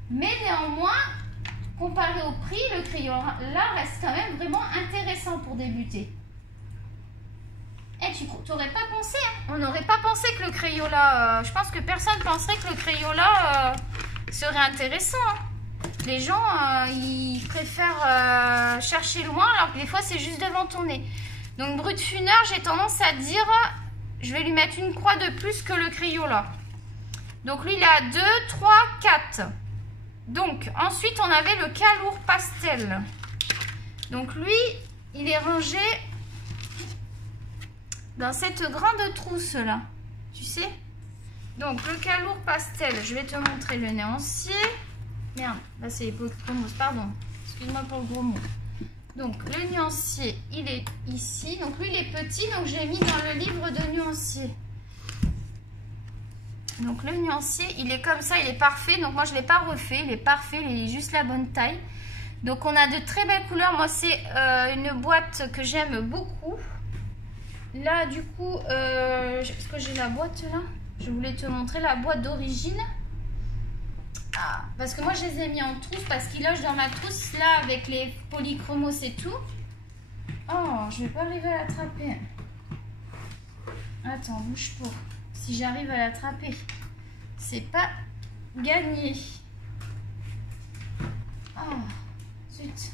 Mais néanmoins... Comparé au prix, le Crayola reste quand même vraiment intéressant pour débuter. Et tu n'aurais pas pensé, hein? On n'aurait pas pensé que le Crayola... je pense que personne ne penserait que le Crayola serait intéressant. Hein. Les gens, ils préfèrent chercher loin, alors que des fois, c'est juste devant ton nez. Donc, Brutfuner, j'ai tendance à dire, je vais lui mettre une croix de plus que le Crayola. Donc, lui, il a 2, 3, 4. Donc, ensuite, on avait le Calour Pastel. Donc, lui, il est rangé dans cette grande trousse-là. Tu sais? Donc, le Calour Pastel, je vais te montrer le néancier. Merde, là, c'est les gros mots. Pardon, excuse-moi pour le gros mot. Donc le nuancier, il est ici. Donc lui, il est petit, donc j'ai mis dans le livre de nuancier. Donc le nuancier, il est comme ça, il est parfait. Donc moi, je ne l'ai pas refait, il est parfait, il est juste la bonne taille. Donc on a de très belles couleurs. Moi, c'est une boîte que j'aime beaucoup. Là, du coup, est-ce que j'ai la boîte là? Je voulais te montrer la boîte d'origine. Ah, parce que moi je les ai mis en trousse parce qu'ils logent dans ma trousse là avec les polychromos et tout. Oh, je vais pas arriver à l'attraper. Attends, bouge pas. Si j'arrive à l'attraper, c'est pas gagné. Oh, zut.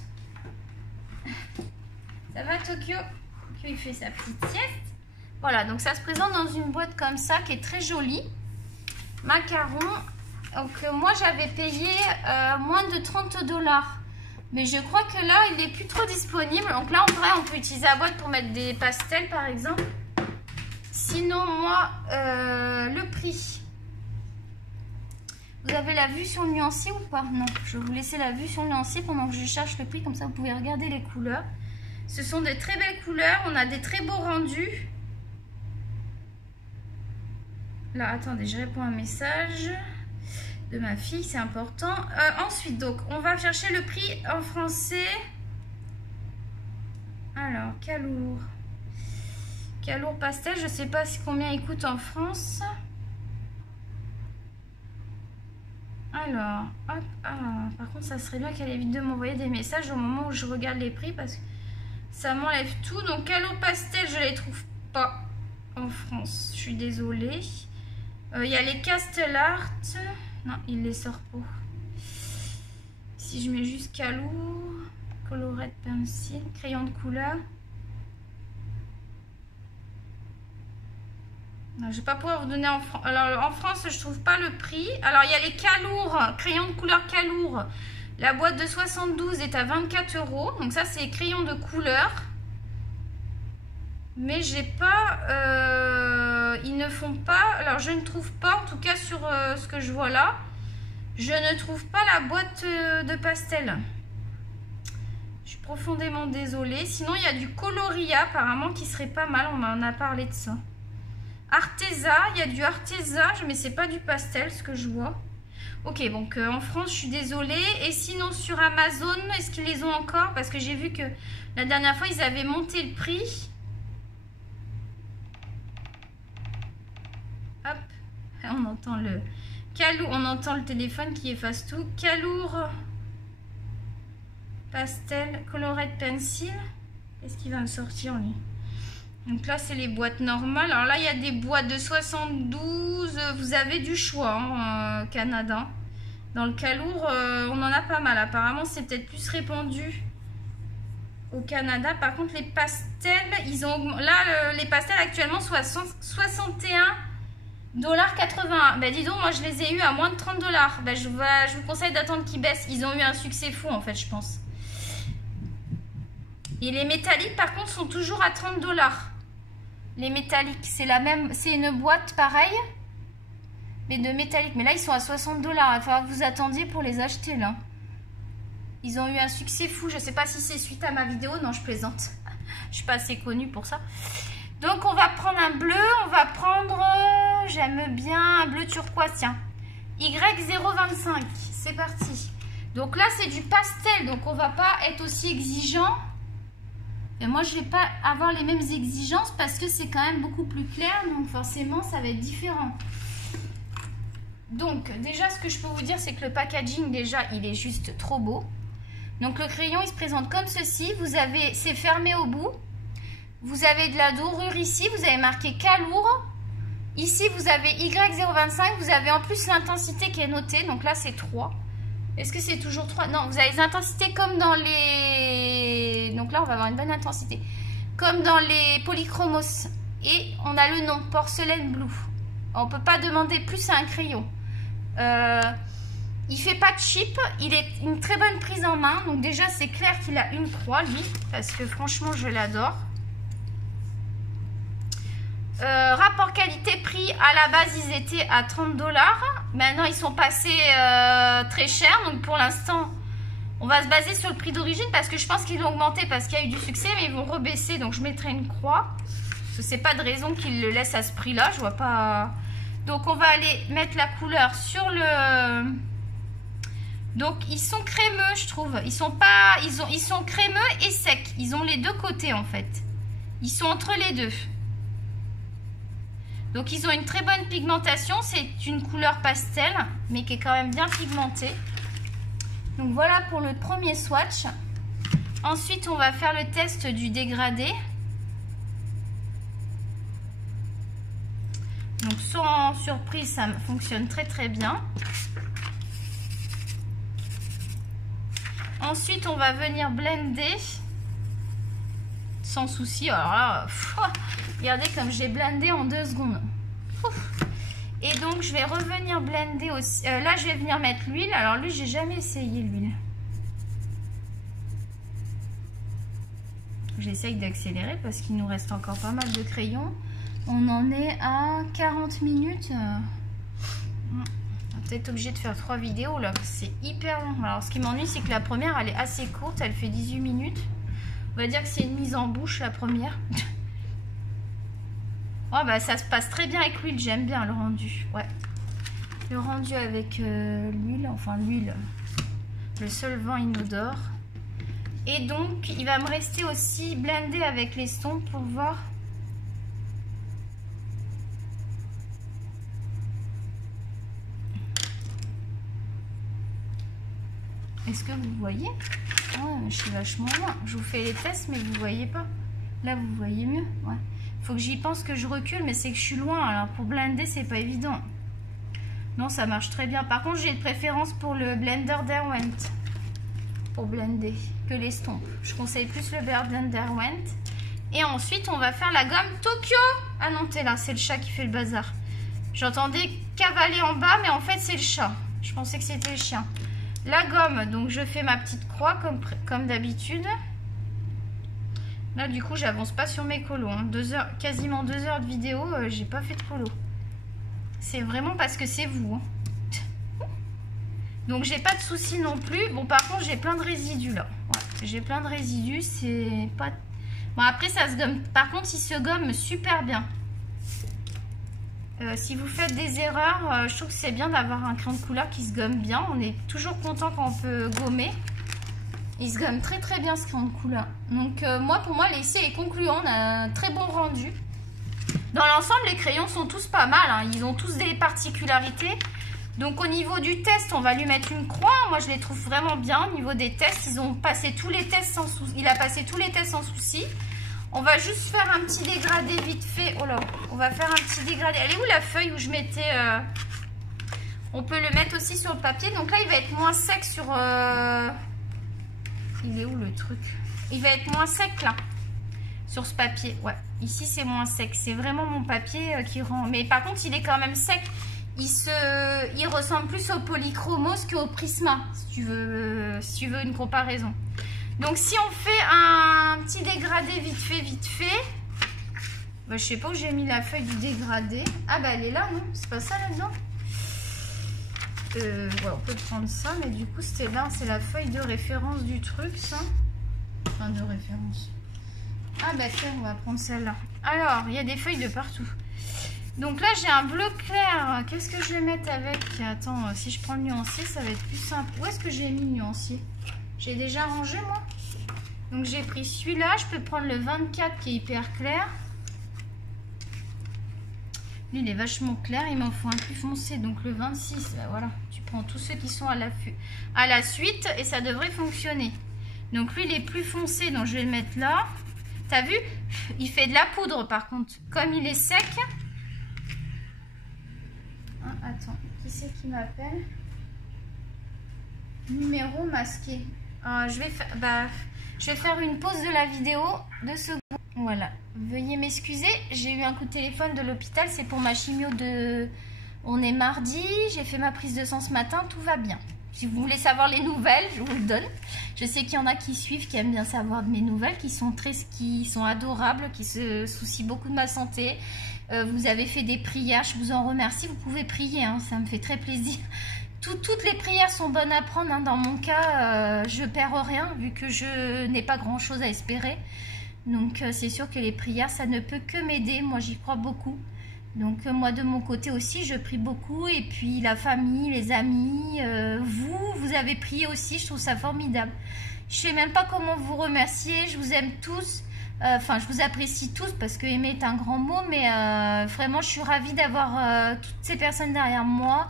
Ça va Tokyo? Tokyo il fait sa petite sieste. Voilà, donc ça se présente dans une boîte comme ça qui est très jolie. Macaron. Donc moi j'avais payé moins de 30 $. Mais je crois que là il n'est plus trop disponible. Donc là en vrai on peut utiliser la boîte pour mettre des pastels par exemple. Sinon moi le prix. Vous avez la vue sur le nuancier ou pas? Non, je vais vous laisser la vue sur le nuancier pendant que je cherche le prix. Comme ça vous pouvez regarder les couleurs. Ce sont de très belles couleurs. On a des très beaux rendus. Là attendez, je réponds à un message de ma fille, c'est important. Ensuite, donc, on va chercher le prix en français. Alors, Calour. Calour pastel, je sais pas combien il coûte en France. Alors, hop, ah, par contre, ça serait bien qu'elle évite de m'envoyer des messages au moment où je regarde les prix parce que ça m'enlève tout. Donc, Calour pastel, je les trouve pas en France. Je suis désolée. Il y a les Castellart. Non, il les sort pas. Si je mets juste Calour, Colorette Pencil, crayon de couleur. Non, je vais pas pouvoir vous donner en France. Alors en France, je trouve pas le prix. Alors il y a les Calour, crayon de couleur Calour. La boîte de 72 est à 24 €. Donc ça c'est crayon de couleur. Mais j'ai pas, ils ne font pas, alors je ne trouve pas, en tout cas sur ce que je vois là, je ne trouve pas la boîte de pastel. Je suis profondément désolée. Sinon il y a du Coloria apparemment qui serait pas mal, on m'en a parlé de ça. Arteza, il y a du Arteza, mais c'est pas du pastel ce que je vois. Ok, donc en France je suis désolée. Et sinon sur Amazon, est-ce qu'ils les ont encore? Parce que j'ai vu que la dernière fois ils avaient monté le prix. Hop, on entend le Calour, on entend le téléphone qui efface tout. Calour pastel, colorette pencil. Qu'est-ce qui va me sortir lui? Donc là c'est les boîtes normales. Alors là il y a des boîtes de 72. Vous avez du choix hein, Canada. Dans le Calour on en a pas mal. Apparemment c'est peut-être plus répandu au Canada. Par contre les pastels, ils ont là les pastels actuellement sont à 61 $81. Ben dis donc, moi je les ai eu à moins de 30 $. Ben, je vous conseille d'attendre qu'ils baissent. Ils ont eu un succès fou en fait, je pense. Et les métalliques par contre sont toujours à 30 $. Les métalliques, c'est la même, c'est une boîte pareille, mais de métallique. Mais là ils sont à 60 $. Il va falloir que vous attendiez pour les acheter là. Ils ont eu un succès fou. Je sais pas si c'est suite à ma vidéo. Non, je plaisante. Je suis pas assez connue pour ça. Donc on va prendre un bleu, on va prendre, j'aime bien un bleu turquoise, tiens, Y025, c'est parti. Donc là c'est du pastel, donc on va pas être aussi exigeant. Et moi je vais pas avoir les mêmes exigences parce que c'est quand même beaucoup plus clair, donc forcément ça va être différent. Donc déjà ce que je peux vous dire c'est que le packaging déjà il est juste trop beau. Donc le crayon il se présente comme ceci, vous avez, c'est fermé au bout. Vous avez de la dorure ici, vous avez marqué Calour. Ici, vous avez Y025, vous avez en plus l'intensité qui est notée. Donc là, c'est 3. Est-ce que c'est toujours 3? Non, vous avez les intensités comme dans les... Donc là, on va avoir une bonne intensité. Comme dans les polychromos. Et on a le nom, Porcelaine Blue. On ne peut pas demander plus à un crayon. Il fait pas de chip. Il est une très bonne prise en main. Donc déjà, c'est clair qu'il a une croix, lui. Parce que franchement, je l'adore. Rapport qualité-prix, à la base ils étaient à 30 $. Maintenant ils sont passés très chers. Donc pour l'instant On va se baser sur le prix d'origine parce que je pense qu'ils l'ont augmenté parce qu'il y a eu du succès, mais ils vont rebaisser, donc je mettrai une croix. Parce que c'est pas de raison qu'ils le laissent à ce prix-là, je vois pas... Donc on va aller mettre la couleur sur le... Donc ils sont crémeux, je trouve. Ils sont crémeux et secs. Ils ont les deux côtés en fait. Ils sont entre les deux. Donc ils ont une très bonne pigmentation. C'est une couleur pastel, mais qui est quand même bien pigmentée. Donc voilà pour le premier swatch. Ensuite on va faire le test du dégradé. Donc sans surprise, ça fonctionne très très bien. Ensuite, on va venir blender sans souci. Alors là, regardez comme j'ai blendé en 2 secondes. Et donc, je vais revenir blender aussi. Là, je vais venir mettre l'huile. Alors lui, j'ai jamais essayé l'huile. J'essaye d'accélérer parce qu'il nous reste encore pas mal de crayons. On en est à 40 minutes. Peut-être obligé de faire 3 vidéos là, c'est hyper long. Alors ce qui m'ennuie, c'est que la première elle est assez courte, elle fait 18 minutes. On va dire que c'est une mise en bouche la première. Oh bah ça se passe très bien avec l'huile, j'aime bien le rendu. Ouais. Le rendu avec l'huile, enfin l'huile, le solvant inodore. Et donc il va me rester aussi blender avec l'estompe pour voir. Est-ce que vous voyez? Oh, je suis vachement loin. Je vous fais les tests, mais vous voyez pas. Là, vous voyez mieux. Ouais. Faut que j'y pense que je recule, mais c'est que je suis loin. Alors, pour blender, c'est pas évident. Non, ça marche très bien. Par contre, j'ai une préférence pour le blender Derwent. Pour blender, que l'estompe. Je conseille plus le blender Derwent. Et ensuite, on va faire la gomme Tokyo. Ah non, t'es là, c'est le chat qui fait le bazar. J'entendais cavaler en bas, mais en fait, c'est le chat. Je pensais que c'était le chien. La gomme, donc je fais ma petite croix comme d'habitude. Là du coup j'avance pas sur mes colos. Hein. Quasiment 2 heures de vidéo, j'ai pas fait de colo. C'est vraiment parce que c'est vous. Hein. Donc j'ai pas de soucis non plus. Bon par contre j'ai plein de résidus là. Ouais, j'ai plein de résidus, c'est pas... Bon après ça se gomme. Par contre il se gomme super bien. Si vous faites des erreurs, je trouve que c'est bien d'avoir un crayon de couleur qui se gomme bien. On est toujours content quand on peut gommer. Il se gomme très très bien ce crayon de couleur. Donc pour moi l'essai est concluant. On a un très bon rendu. Dans l'ensemble les crayons sont tous pas mal. Hein. Ils ont tous des particularités. Donc au niveau du test on va lui mettre une croix. Moi je les trouve vraiment bien. Au niveau des tests ils ont passé tous les tests sans souci. Il a passé tous les tests sans souci. On va juste faire un petit dégradé vite fait. Oh là, on va faire un petit dégradé. Elle est où la feuille où je mettais On peut le mettre aussi sur le papier. Donc là, il va être moins sec sur... Il est où le truc? Il va être moins sec là, sur ce papier. Ouais, ici c'est moins sec. C'est vraiment mon papier qui rend... Mais par contre, il est quand même sec. Il ressemble plus au polychromos qu'au Prisma, si tu veux une comparaison. Donc si on fait un petit dégradé vite fait, bah, je sais pas où j'ai mis la feuille du dégradé. Ah bah elle est là, non? C'est pas ça là-dedans? Ouais, on peut prendre ça, mais du coup c'était là, c'est la feuille de référence du truc, ça. Enfin de référence. Ah bah tiens, on va prendre celle-là. Alors, il y a des feuilles de partout. Donc là j'ai un bleu clair. Qu'est-ce que je vais mettre avec? Attends, si je prends le nuancier, ça va être plus simple. Où est-ce que j'ai mis le nuancier? J'ai déjà rangé moi. Donc j'ai pris celui-là. Je peux prendre le 24 qui est hyper clair. Lui il est vachement clair. Il m'en faut un plus foncé. Donc le 26. Ben voilà. Tu prends tous ceux qui sont à la suite et ça devrait fonctionner. Donc lui il est plus foncé. Donc je vais le mettre là. T'as vu? Il fait de la poudre par contre. Comme il est sec. Ah, attends. Qui c'est qui m'appelle? Numéro masqué. Je vais faire une pause de la vidéo de secondes. Voilà. Veuillez m'excuser. J'ai eu un coup de téléphone de l'hôpital. C'est pour ma chimio de... On est mardi. J'ai fait ma prise de sang ce matin. Tout va bien. Si vous voulez savoir les nouvelles, je vous le donne. Je sais qu'il y en a qui suivent, qui aiment bien savoir de mes nouvelles, qui sont adorables, qui se soucient beaucoup de ma santé. Vous avez fait des prières. Je vous en remercie. Vous pouvez prier. Hein, ça me fait très plaisir toutes les prières sont bonnes à prendre, hein. Dans mon cas, je perds rien vu que je n'ai pas grand chose à espérer. Donc c'est sûr que les prières, ça ne peut que m'aider. Moi, j'y crois beaucoup. Donc moi, de mon côté aussi, je prie beaucoup. Et puis la famille, les amis, vous avez prié aussi. Je trouve ça formidable. Je sais même pas comment vous remercier. Je vous aime tous. Enfin, je vous apprécie tous parce que aimer est un grand mot. Mais vraiment, je suis ravie d'avoir toutes ces personnes derrière moi.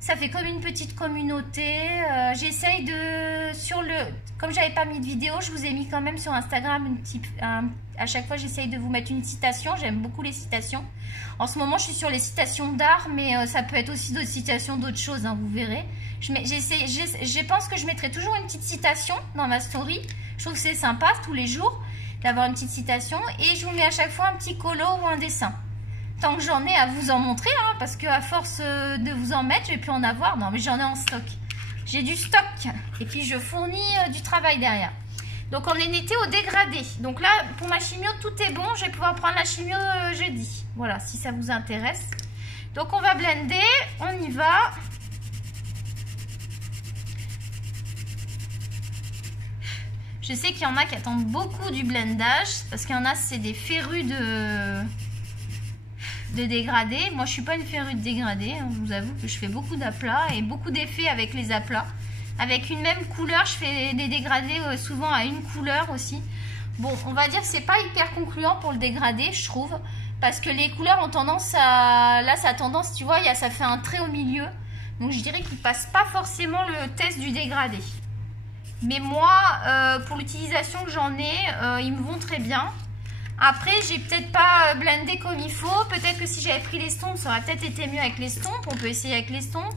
Ça fait comme une petite communauté. J'essaye de... Comme j'avais pas mis de vidéo, je vous ai mis quand même sur Instagram à chaque fois, j'essaye de vous mettre une citation. J'aime beaucoup les citations. En ce moment, je suis sur les citations d'art, mais ça peut être aussi d'autres citations, d'autres choses, hein, vous verrez. Je pense que je mettrai toujours une petite citation dans ma story. Je trouve que c'est sympa tous les jours d'avoir une petite citation. Et je vous mets à chaque fois un petit colo ou un dessin. Tant que j'en ai à vous en montrer, hein, parce qu'à force de vous en mettre, je vais plus en avoir. Non, mais j'en ai en stock. J'ai du stock. Et puis, je fournis du travail derrière. Donc, on en était au dégradé. Donc là, pour ma chimio, tout est bon. Je vais pouvoir prendre la chimio jeudi. Voilà, si ça vous intéresse. Donc, on va blender. On y va. Je sais qu'il y en a qui attendent beaucoup du blendage. Parce qu'il y en a, c'est des férus de dégradé. Moi, je suis pas une férue de dégradé. Je vous avoue que je fais beaucoup d'aplats et beaucoup d'effets avec les aplats. Avec une même couleur, je fais des dégradés souvent à une couleur aussi. Bon, on va dire que c'est pas hyper concluant pour le dégradé, je trouve. Parce que les couleurs ont tendance à... Là, ça a tendance, tu vois, ça fait un trait au milieu. Donc, je dirais qu'il passe pas forcément le test du dégradé. Mais moi, pour l'utilisation que j'en ai, ils me vont très bien. Après, j'ai peut-être pas blendé comme il faut. Peut-être que si j'avais pris l'estompe, ça aurait peut-être été mieux avec l'estompe. On peut essayer avec l'estompe.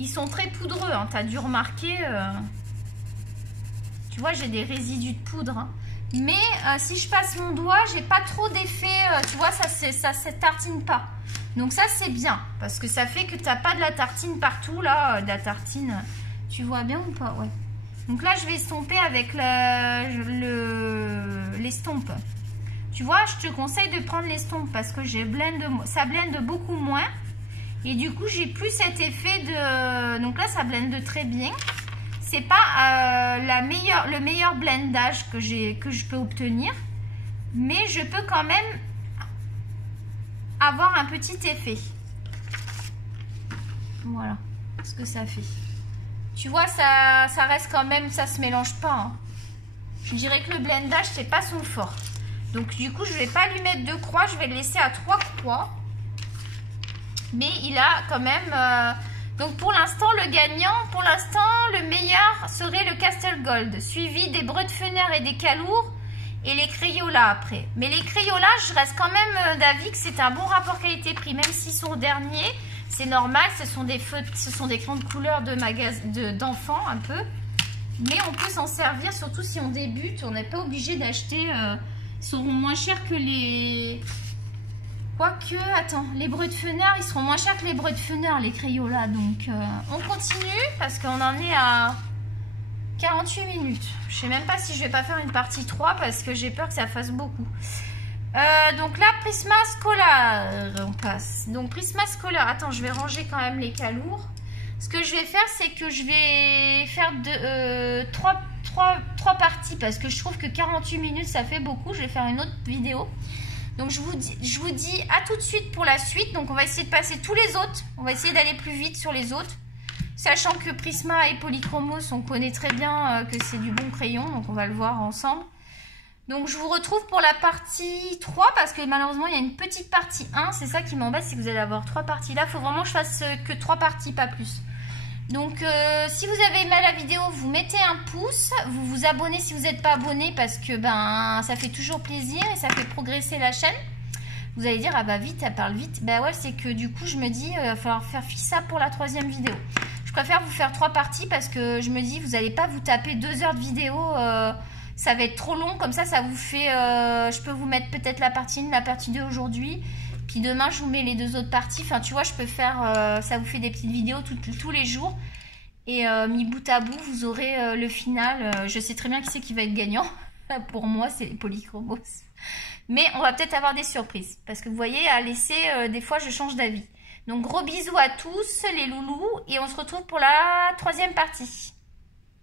Ils sont très poudreux, hein. Tu as dû remarquer. Tu vois, j'ai des résidus de poudre. Hein. Mais si je passe mon doigt, j'ai pas trop d'effet. Tu vois, ça se tartine pas. Donc ça, c'est bien. Parce que ça fait que tu n'as pas de la tartine partout, là. De la tartine... Tu vois bien ou pas? Ouais. Donc là, je vais estomper avec l'estompe. Tu vois, je te conseille de prendre l'estompe parce que ça blende beaucoup moins. Et du coup, j'ai plus cet effet de... Donc là, ça blende très bien. C'est pas le meilleur blendage que je peux obtenir. Mais je peux quand même avoir un petit effet. Voilà ce que ça fait. Tu vois, ça reste quand même, ça se mélange pas. Hein. Je dirais que le blendage, c'est pas son fort. Donc, du coup, je vais pas lui mettre 2 croix. Je vais le laisser à 3 croix. Mais il a quand même... Donc, pour l'instant, le gagnant, pour l'instant, le meilleur serait le Castle Gold. Suivi des Breutefeuner et des Calours. Et les Crayolas après. Mais les Crayolas, je reste quand même d'avis que c'est un bon rapport qualité-prix. Même s'ils sont au dernier... C'est normal, ce sont des crayons de couleur d'enfants un peu. Mais on peut s'en servir, surtout si on débute. On n'est pas obligé d'acheter. Ils seront moins chers que les... Quoique, attends, les Breutefeuner, ils seront moins chers que les Breutefeuner, les Crayolas. Donc, on continue parce qu'on en est à 48 minutes. Je ne sais même pas si je vais pas faire une partie 3 parce que j'ai peur que ça fasse beaucoup. Donc là, Prismascolor, on passe. Donc Prismascolor, attends, je vais ranger quand même les calours. Ce que je vais faire, c'est que je vais faire trois parties parce que je trouve que 48 minutes, ça fait beaucoup. Je vais faire une autre vidéo. Donc je vous dis à tout de suite pour la suite. Donc on va essayer de passer tous les autres. On va essayer d'aller plus vite sur les autres. Sachant que Prisma et Polychromos, on connaît très bien que c'est du bon crayon. Donc on va le voir ensemble. Donc je vous retrouve pour la partie 3 parce que malheureusement il y a une petite partie 1. C'est ça qui m'embête, c'est que vous allez avoir 3 parties là. Il faut vraiment que je fasse que 3 parties, pas plus. Donc si vous avez aimé la vidéo, vous mettez un pouce. Vous vous abonnez si vous n'êtes pas abonné parce que ça fait toujours plaisir et ça fait progresser la chaîne. Vous allez dire, ah bah vite, elle parle vite. Bah ouais, c'est que du coup je me dis, il va falloir faire ça pour la 3e vidéo. Je préfère vous faire 3 parties parce que je me dis, vous n'allez pas vous taper 2 heures de vidéo. Ça va être trop long, comme ça vous fait... je peux vous mettre peut-être la partie 1, la partie 2 aujourd'hui. Puis demain, je vous mets les 2 autres parties. Enfin, tu vois, je peux faire... ça vous fait des petites vidéos tous les jours. Et mis bout à bout, vous aurez le final. Je sais très bien qui c'est qui va être gagnant. Pour moi, c'est les polychromos. Mais on va peut-être avoir des surprises. Parce que vous voyez, à laisser, des fois, je change d'avis. Donc, gros bisous à tous les loulous. Et on se retrouve pour la 3e partie.